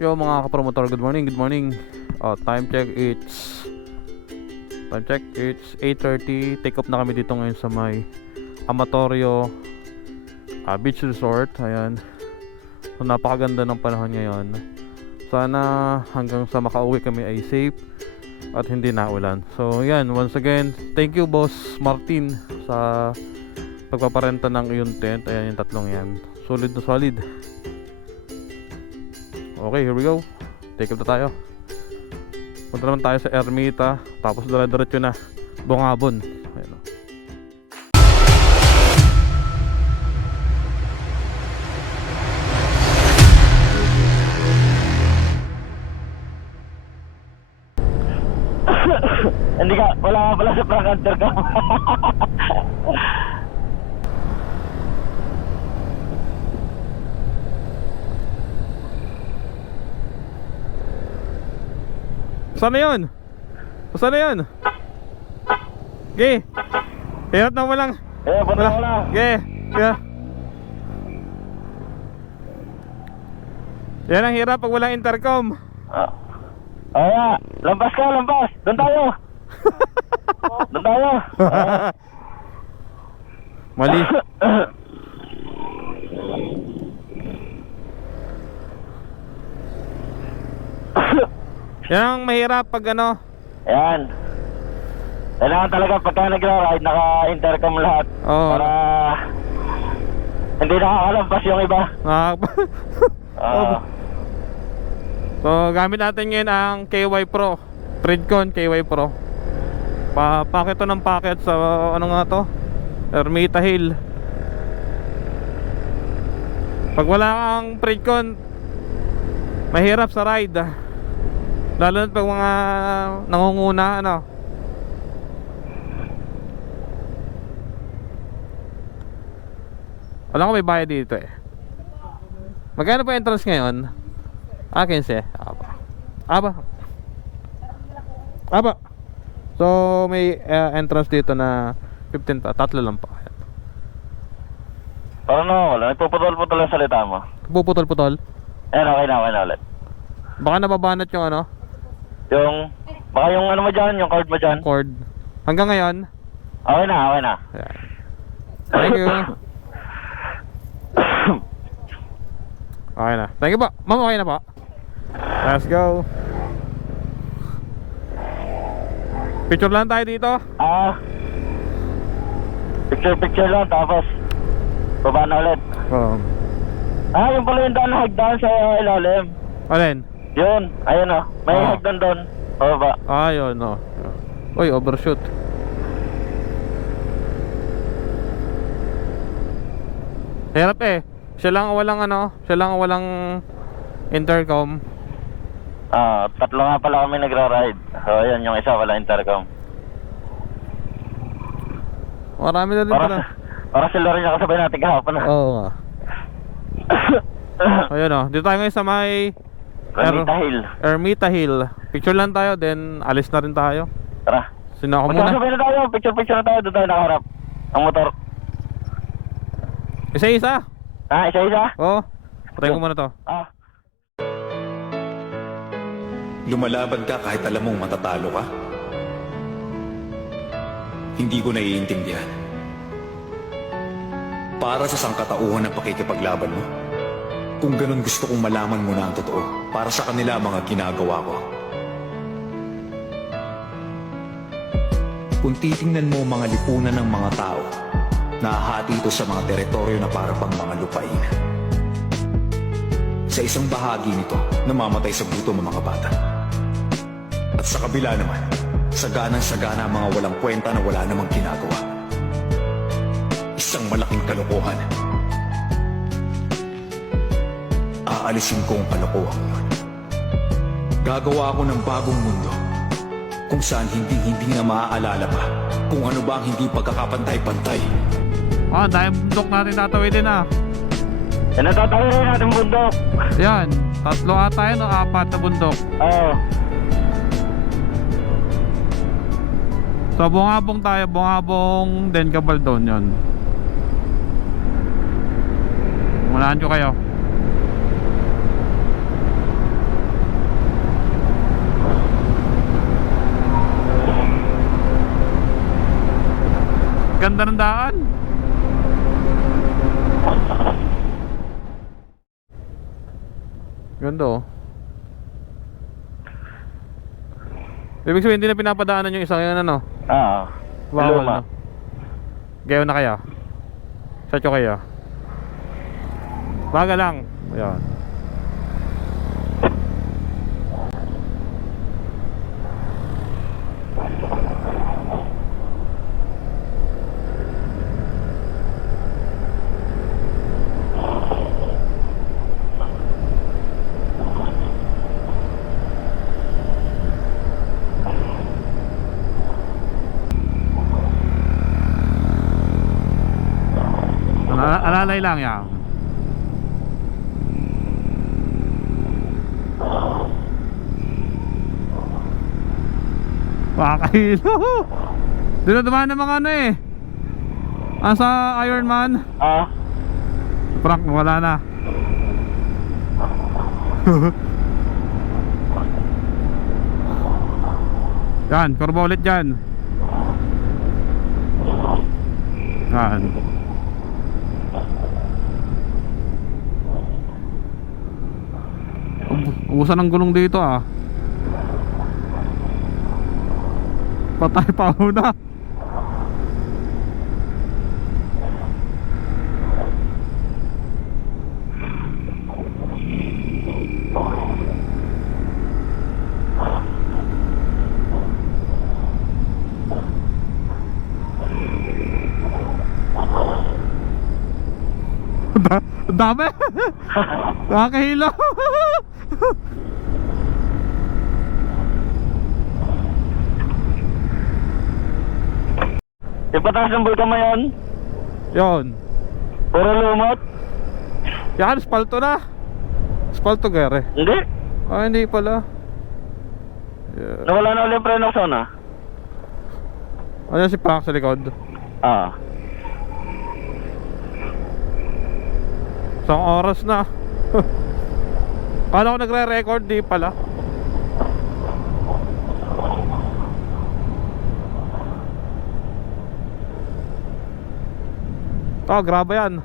Yo mga kapromotor, good morning, good morning. Time check, it's 8:30. Take off na kami dito ngayon sa may Amatorio Beach Resort. Ayan. So napakaganda ng panahon ngayon. Sana hanggang sa makauwi kami ay safe at hindi naulan. So yan, once again, thank you Boss Martin sa pagpaparenta ng iyong tent. Ayan yung tatlong yan. Solid na solid. Okay, here we go. Take up na tayo. Punta naman tayo sa Ermita. Tapos dala-diretso na Bungabon. Ayan o. Hindi ka, wala ka pala sa prank hunter ka. Saan na yun? Saan na yun? Okay. Hirap na walang. Punta ko na. Okay. Yeah. Yan ang hirap pag walang intercom. Ayan, lampas ka, lampas. Doon tayo. Doon tayo. Mali. Yan ang mahirap pag ano. Ayan. Kailangan talaga pagka nagra-ride, naka-intercom lahat. Oo. Para hindi nakakalampas yung iba. So gamit natin ngayon ang KY Pro, Tridcon KY Pro. Packet to ng packet sa ano nga to, Ermita Hill. Pag wala kang Tridcon, mahirap sa ride. Lalo na pag mga nangunguna ano. Alam ko may bayad dito eh. Magkano pa entrance ngayon? 15. Aba. So may entrance dito na 15 pa. Tatlo lang pa. Parang wala. Nagpuputol-putol ang salita mo. Puputol-putol. Ayan, okay na ulit. Baka nababanat yung ano, Baka yung ano mo dyan, yung card mo dyan. cord. Hanggang ngayon. Okay na. Ayan. Thank you. Okay na. Thank you po. Ma'am, okay na po. Let's go. Picture lang tayo dito. Picture lang, tapos baba na ulit. Yung pala yung daan hagdan sa ilalim. Alin? Yun, ayun o. May hagdan doon. Baba. Yun o. Uy, overshoot. Hirap eh. Siya lang ang walang intercom. Tatlo nga pala kami nagra-ride. So ayun, yung isa wala intercom. Marami na din pala. Para sila rin nakasabay natin kahapon. Oo nga. Ayun o. Dito tayo ngayon sa may Ermita Hill. Ermita Hill. Picture lang tayo, then alis na rin tayo. Tara. Sino ako muna? Magsasabay na tayo. Picture na tayo. Doon tayo nakaharap. Ang motor. Isa-isa. Isa-isa? Oo. Patayin ko muna to. Lumalaban ka kahit alam mong matatalo ka? Hindi ko naiintindihan. Para sa sangkatauhan ng pakikipaglaban mo? Kung ganun, gusto kong malaman mo na ang totoo para sa kanila mga ginagawa ko. Kung titingnan mo mga lipunan ng mga tao, nahahati ito sa mga teritoryo na para pang mga lupain. Sa isang bahagi nito, namamatay sa gutom ang mga bata. At sa kabila naman, saganang-sagana ang mga walang kwenta na wala namang ginagawa. Isang malaking kalokohan. Aalisin ko ang kalokohan yun. Gagawa ako ng bagong mundo kung saan hindi na maaalala pa kung ano ba ang hindi pagkakapantay-pantay. Dahil bundok natin tatawidin na. Yan, natatawid natin bundok. Yan, 3 ata yun o 4 na bundok. Oo. So Bungabong tayo, Bungabong then Gabaldon yun. Unahan ko kayo. Ganda ng daan. Ganda oh. Ibig sabihin hindi na pinapadaanan yung isang yan ano. Oo. Bawal Luma. na. Gayon na kaya. Satyo kaya. Baga lang. Ayan. Alalay lang yan. Pakahilo. Doon na dumaan ng mga ano eh. Sa Iron Man. Ah. Frank, wala na. Yan, kurba ulit dyan. Yan. Ubusan ng gulong dito ah. Patay pa una. Dami. Nakakahilo. Ipataas ng bulkan mo yun? Yon. Puro lumot? Yan, spalto na. Spalto gare. Hindi. Ah, hindi pala. Yeah. Nawala na ulit yung preno sa na. Ano si Frank sa likod? Ah. Isang oras na. Kala ko nagre-record, di pala. Oh, grabe yan.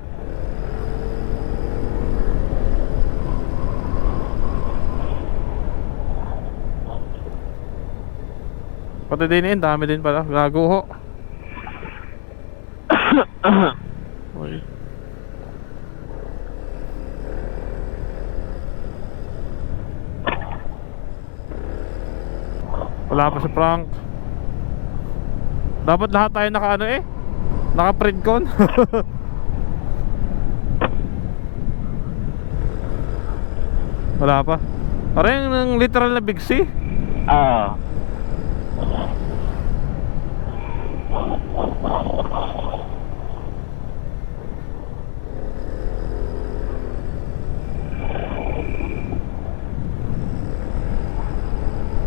Pati din yun, dami din pala. Gago ho. Uy. Wala pa si Frank. Dapat lahat tayo naka ano eh, naka Predcon. Wala pa. Parang ng literal na Big C. Ah.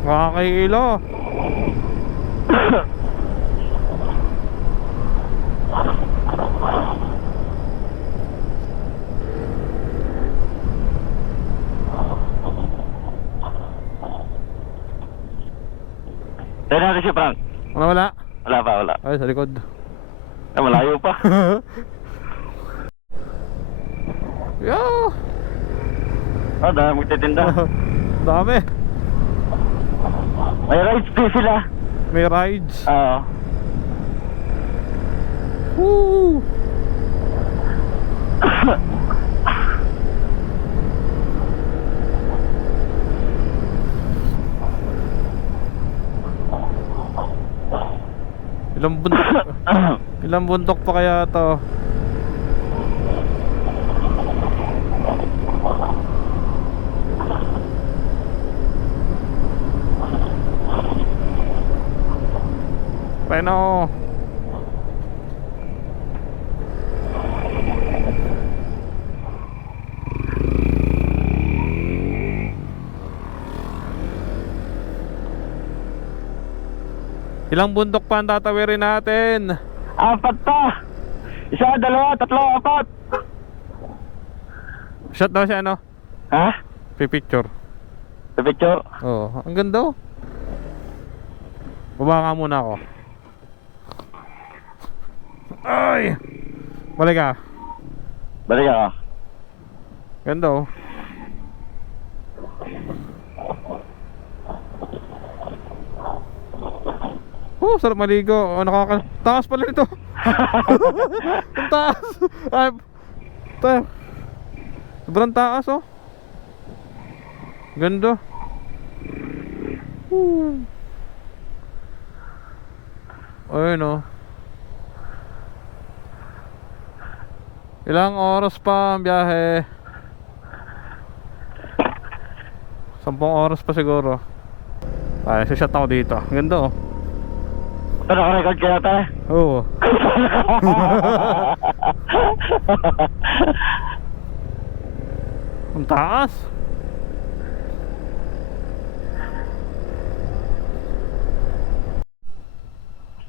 Nakakahilo. Tayo natin si Frank. Wala. Wala pa, wala. Ay, sa likod. Ay, malayo pa. Yo. Oh, dami magtitinda. Dami. May rides din sila. May rides. Oo. Woo. Ilang bundok pa kaya to? Bueno. Ilang bundok pa ang tatawirin natin? 4 pa. 1, 2, 3, 4. Shot daw siya ano? Ha? Pipicture. Sa picture? Oo, ang ganda oh. Baba ka muna ako. Ay! Balik ka. Balik ako. Ganda oh. Oh, sarap maligo. Oh, taas pala nito. Ang taas. Ay, sobrang taas oh. Ganda. Ayun oh. Ilang oras pa ang biyahe? 10 oras pa siguro. Ay, shot ako dito. Ganda oh. Ito, naka-record ka na tayo. Oo. Ang taas.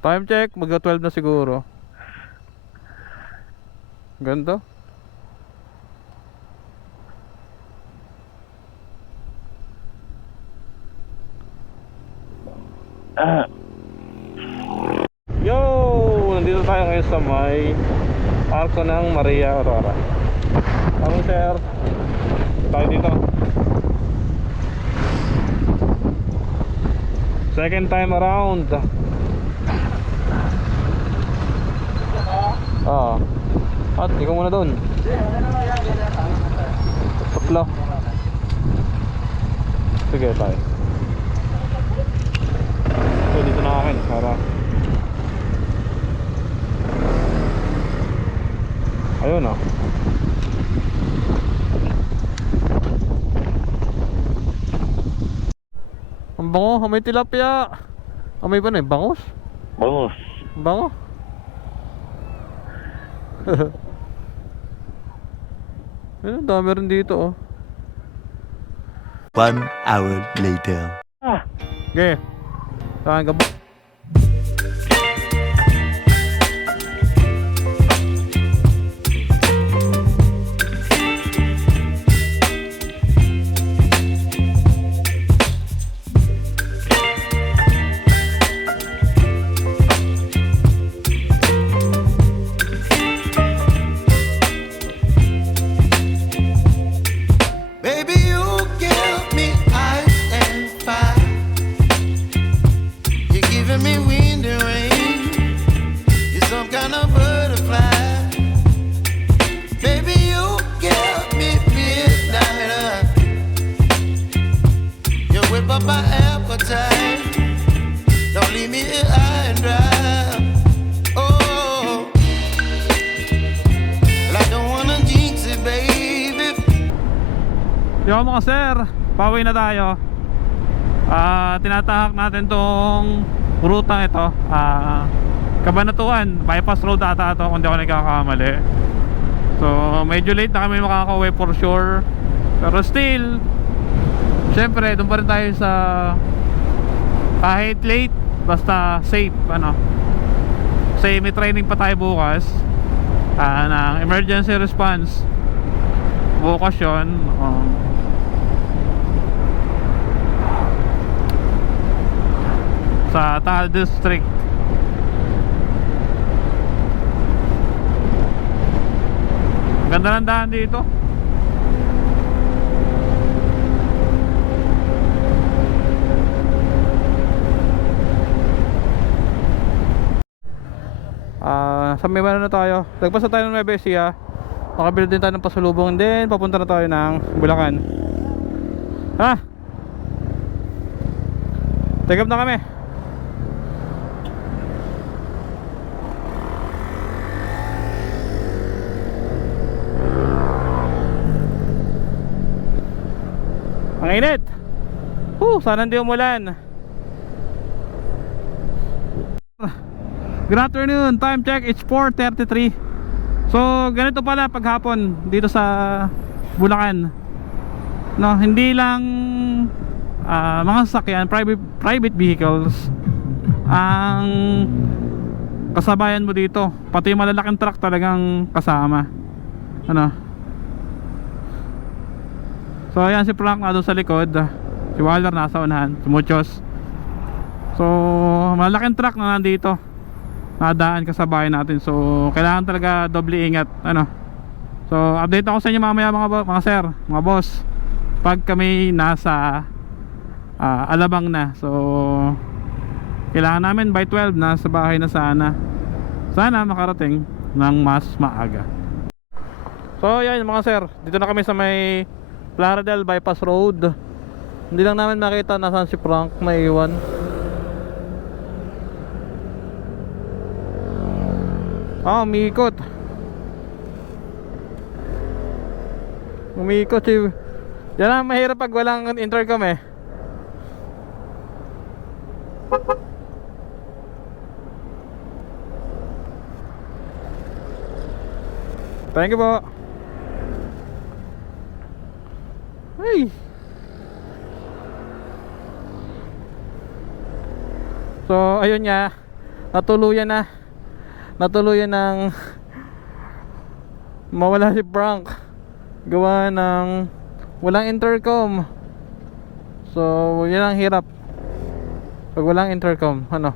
Time check, magka 12 na siguro. Ganda. Yo! Nandito tayo ngayon sa may Arco ng Maria Aurora. Tama sir. Tayo dito. Second time around. Oo. At ikaw muna doon. Tatlo. Sige tayo. So dito na akin para ayun oh. Ang bango, may tilapia. May ba na bangos? Bangus. Bango. Ayun, dami rin dito oh. 1 hour later. Okay. Saan ka ba? Baby, you give me ice and fire. You're giving me wind and rain. You're some kind of butterfly. Baby, you give me midnight. You whip up my appetite. Don't leave me here high and dry. Oh, well, I don't wanna jinx it, baby. Yo mga sir, pauwi na tayo. Tinatahak natin tong rutang ito. Cabanatuan, bypass road ata ito kung di ako nagkakamali. So medyo late na kami makaka-uwi for sure. Pero still, syempre doon pa rin tayo sa kahit late, basta safe ano. Kasi may training pa tayo bukas ng emergency response. Bukas yun. Sa Taal District. Ganda ng daan dito. Sa may na tayo. Nagpasa tayo ng Nueva Ecija. Nakabili din tayo ng pasalubong. Then papunta na tayo ng Bulacan. Take up na kami. Ang init. Sana hindi umulan. Good afternoon, time check, it's 4:33. So ganito pala paghapon dito sa Bulacan. No, hindi lang mga sasakyan, private vehicles ang kasabayan mo dito. Pati yung malalaking truck talagang kasama. Ano? So ayan si Frank na doon sa likod. Si Waller nasa unahan, si Muchos. So malaking truck na nandito. nadaan ka sa bahay natin. So kailangan talaga doble ingat, ano. So update ako sa inyo mamaya mga sir, mga boss, pag kami nasa Alabang na. So kailangan namin by 12 na sa bahay na sana makarating ng mas maaga. So yan mga sir, dito na kami sa may Plaridel Bypass Road. Hindi lang namin makita nasaan si Frank, may iwan. Umiikot. Umiikot si... Yan ang mahirap pag walang intercom eh. Thank you po. Hey. So ayun nga, natuluyan ng mawala si Frank gawa ng walang intercom. So yan ang hirap pag walang intercom, ano.